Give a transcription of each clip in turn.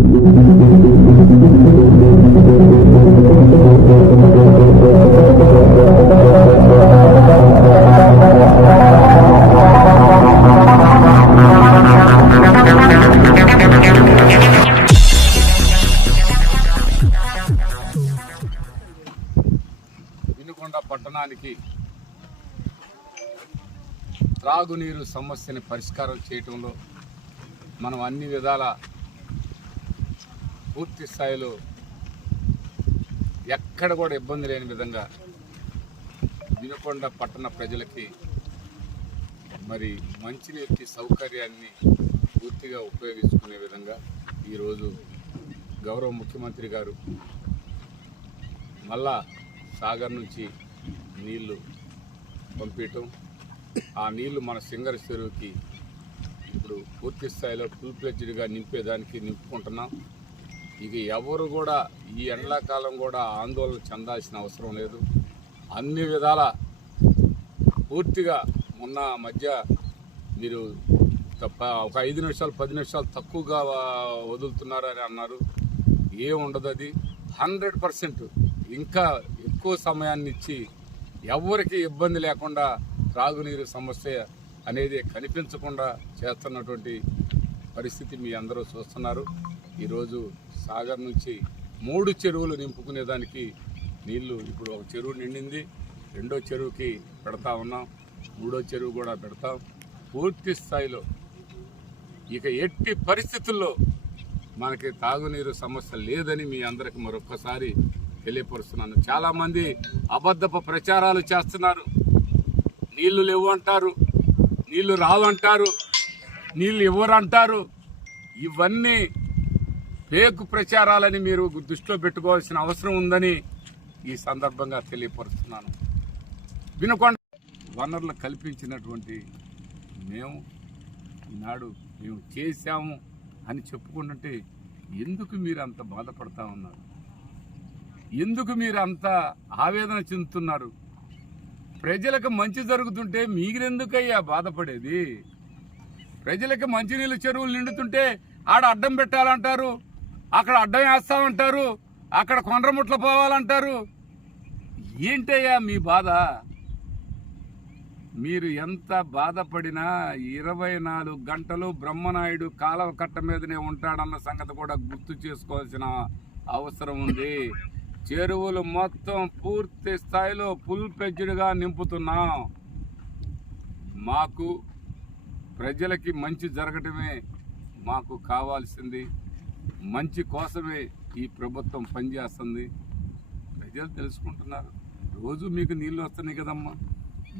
వినుకొండ పట్టణానికి త్రాగునీరు సమస్యని పరిష్కారం చేయటంలో మనం అన్ని విధాల పూర్తి స్థాయిలో ఎక్కడ కూడా ఇబ్బంది లేని విధంగా వినుకొండ పట్టణ ప్రజలకి మరి మంచినీటి సౌకర్యాన్ని పూర్తిగా ఉపయోగించుకునే విధంగా ఈరోజు గౌరవ ముఖ్యమంత్రి గారు మళ్ళా సాగర్ నుంచి నీళ్లు పంపించటం, ఆ నీళ్లు మన సింగర్ చెరువుకి ఇప్పుడు పూర్తి స్థాయిలో ఫుల్ ఫ్లెడ్జ్డ్గా నింపేదానికి నింపుకుంటున్నాం. ఇక ఎవరు కూడా ఈ ఎండాకాలం కూడా ఆందోళన చెందాల్సిన అవసరం లేదు. అన్ని విధాల పూర్తిగా మొన్న మధ్య మీరు ఒక 5 నిమిషాలు 10 నిమిషాలు తక్కువగా వదులుతున్నారని అన్నారు. ఏముండదు, అది 100% ఇంకా ఎక్కువ సమయాన్ని ఇచ్చి ఎవరికి ఇబ్బంది లేకుండా త్రాగునీరు సమస్య అనేది కనిపించకుండా చేస్తున్నటువంటి పరిస్థితి మీ అందరూ చూస్తున్నారు. ఈరోజు సాగర్ నుంచి 3 చెరువులు నింపుకునేదానికి నీళ్లు ఇప్పుడు ఒక చెరువు నిండింది, 2వ చెరువుకి పెడతా ఉన్నాం, 3వ చెరువు కూడా పెడతాం. పూర్తి స్థాయిలో ఇక ఎట్టి పరిస్థితుల్లో మనకి తాగునీరు సమస్య లేదని మీ అందరికి మరొక్కసారి తెలియపరుస్తున్నాను. చాలామంది అబద్ధపు ప్రచారాలు చేస్తున్నారు. నీళ్లు లేవు అంటారు, నీళ్లు రావంటారు, నీళ్ళు ఇవ్వరంటారు. ఇవన్నీ ఫేక్ ప్రచారాలని మీరు దృష్టిలో పెట్టుకోవాల్సిన అవసరం ఉందని ఈ సందర్భంగా తెలియపరుస్తున్నాను. వినుకొండ వనరులు కల్పించినటువంటి మేము ఈనాడు మేము చేశాము అని చెప్పుకుంటుంటే ఎందుకు మీరు అంత బాధపడతా ఉన్నారు? ఎందుకు మీరు అంత ఆవేదన చెందుతున్నారు? ప్రజలకు మంచి జరుగుతుంటే మీరెందుకయ్యా బాధపడేది? ప్రజలకు మంచినీళ్ళు చెరువులు నిండుతుంటే ఆడ అడ్డం పెట్టాలంటారు, అక్కడ అడ్డం వేస్తామంటారు, అక్కడ కొండ్రముట్ల పోవాలంటారు. ఏంటయ్యా మీ బాధ? మీరు ఎంత బాధపడినా 24 గంటలు బ్రహ్మనాయుడు కాలవ కట్ట మీదనే ఉంటాడన్న సంగతి కూడా గుర్తు చేసుకోవాల్సిన అవసరం ఉంది. చెరువులు మొత్తం పూర్తి స్థాయిలో ఫుల్ ఫ్లెడ్జ్డ్గా నింపుతున్నాం. మాకు ప్రజలకి మంచి జరగటమే మాకు కావాల్సింది. మంచి కోసమే ఈ ప్రభుత్వం పనిచేస్తుంది. ప్రజలు తెలుసుకుంటున్నారు. రోజు మీకు నీళ్ళు వస్తున్నాయి కదమ్మా,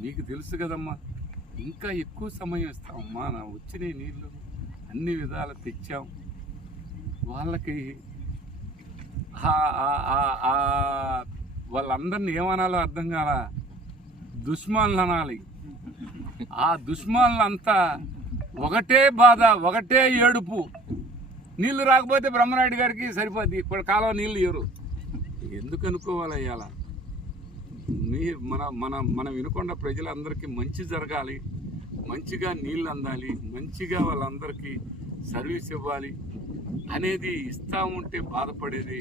మీకు తెలుసు కదమ్మా. ఇంకా ఎక్కువ సమయం ఇస్తామమ్మా. వచ్చిన నీళ్ళు అన్ని విధాలు తెచ్చాం. వాళ్ళకి వాళ్ళందరినీ ఏమనాలో అర్థం కాల, దుష్మాన్లు అనాలి. ఆ దుష్మాన్లంతా ఒకటే బాధ, ఒకటే ఏడుపు. నీళ్లు రాకపోతే బ్రహ్మనాయుడు గారికి సరిపోద్ది, ఇప్పుడు కాలువ నీళ్ళు ఇవ్వరు. ఎందుకు అనుకోవాలి అయ్యాల? మన వినుకొండ ప్రజలందరికీ మంచి జరగాలి, మంచిగా నీళ్ళు అందాలి, మంచిగా వాళ్ళందరికీ సర్వీస్ ఇవ్వాలి అనేది ఇస్తా ఉంటే బాధపడేది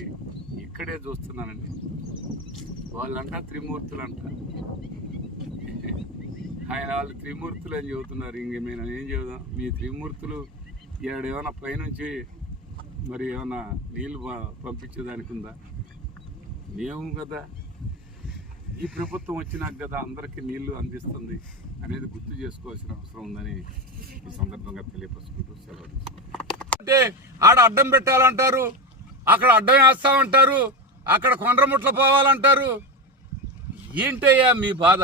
ఇక్కడే చూస్తున్నానండి. వాళ్ళంట త్రిమూర్తులు అంట, వాళ్ళు త్రిమూర్తులు అని చెబుతున్నారు. ఇంక మేము ఏం చెబుదాం? మీ త్రిమూర్తులు ఏమైనా పైనుంచి మరి ఏమైనా నీళ్ళు పంపించేదానికి ఉందా? మేము కదా ఈ ప్రభుత్వం వచ్చినాక కదా అందరికీ నీళ్లు అందిస్తుంది అనేది గుర్తు చేసుకోవాల్సిన అవసరం ఉందని ఈ సందర్భంగా తెలియపరుచుకుంటూ సెలవు. అంటే ఆడ అడ్డం పెట్టాలంటారు, అక్కడ అడ్డం వేస్తామంటారు, అక్కడ కొండ్రముట్ల పోవాలంటారు. ఏంటయ్యా మీ బాధ?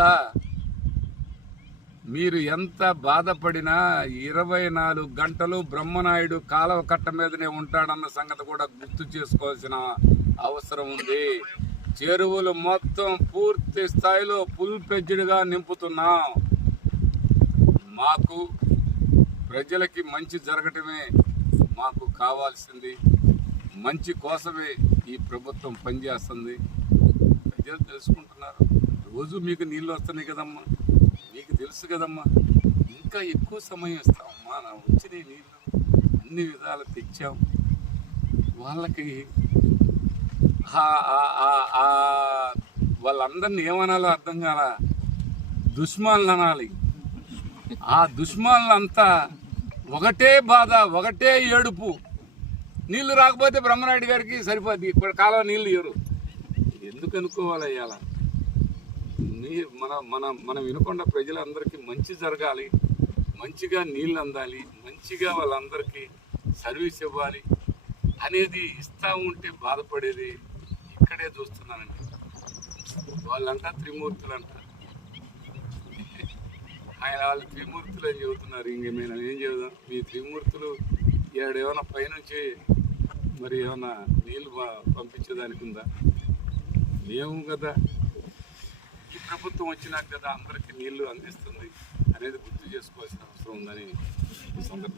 మీరు ఎంత బాధపడినా 24 గంటలు బ్రహ్మనాయుడు కాలవ కట్ట మీదనే ఉంటాడన్న సంగతి కూడా గుర్తు చేసుకోవాల్సిన అవసరం ఉంది. చెరువులు మొత్తం పూర్తి స్థాయిలో ఫుల్ ఫ్లెడ్జ్డ్గా నింపుతున్నాం. మాకు ప్రజలకి మంచి జరగటమే మాకు కావాల్సింది. మంచి కోసమే ఈ ప్రభుత్వం పనిచేస్తుంది. ప్రజలు తెలుసుకుంటున్నారు. రోజు మీకు నీళ్ళు వస్తున్నాయి కదమ్మా, మీకు తెలుసు కదమ్మా. ఇంకా ఎక్కువ సమయం ఇస్తామమ్మా. వచ్చిన నీళ్ళు అన్ని విధాలు తెచ్చాం. వాళ్ళకి వాళ్ళందరినీ ఏమనాలో అర్థం కాల, దుష్మాన్లు అనాలి. ఆ దుష్మాన్లంతా ఒకటే బాధ, ఒకటే ఏడుపు. నీళ్లు రాకపోతే బ్రహ్మనాయుడు గారికి సరిపోద్ది, ఇప్పుడు కాలువ నీళ్ళు ఇవ్వరు. ఎందుకు అనుకోవాలి అయ్యాల? మన వినుకొండ ప్రజలందరికీ మంచి జరగాలి, మంచిగా నీళ్ళు అందాలి, మంచిగా వాళ్ళందరికీ సర్వీస్ ఇవ్వాలి అనేది ఇస్తూ ఉంటే బాధపడేది ఇక్కడే చూస్తున్నానండి. వాళ్ళంట త్రిమూర్తులంట, ఆయన వాళ్ళు త్రిమూర్తులు అని చెబుతున్నారు. మేము ఏం చెబుదాం? మీ త్రిమూర్తులు ఏమైనా పైనుంచి మరి ఏమైనా నీళ్ళు పంపించేదానికి ఉందా? లేవు కదా. ఈ ప్రభుత్వం వచ్చినాక కదా అందరికీ నీళ్లు అందిస్తుంది అనేది గుర్తు చేసుకోవాల్సిన అవసరం ఉందని ఈ సందర్భంగా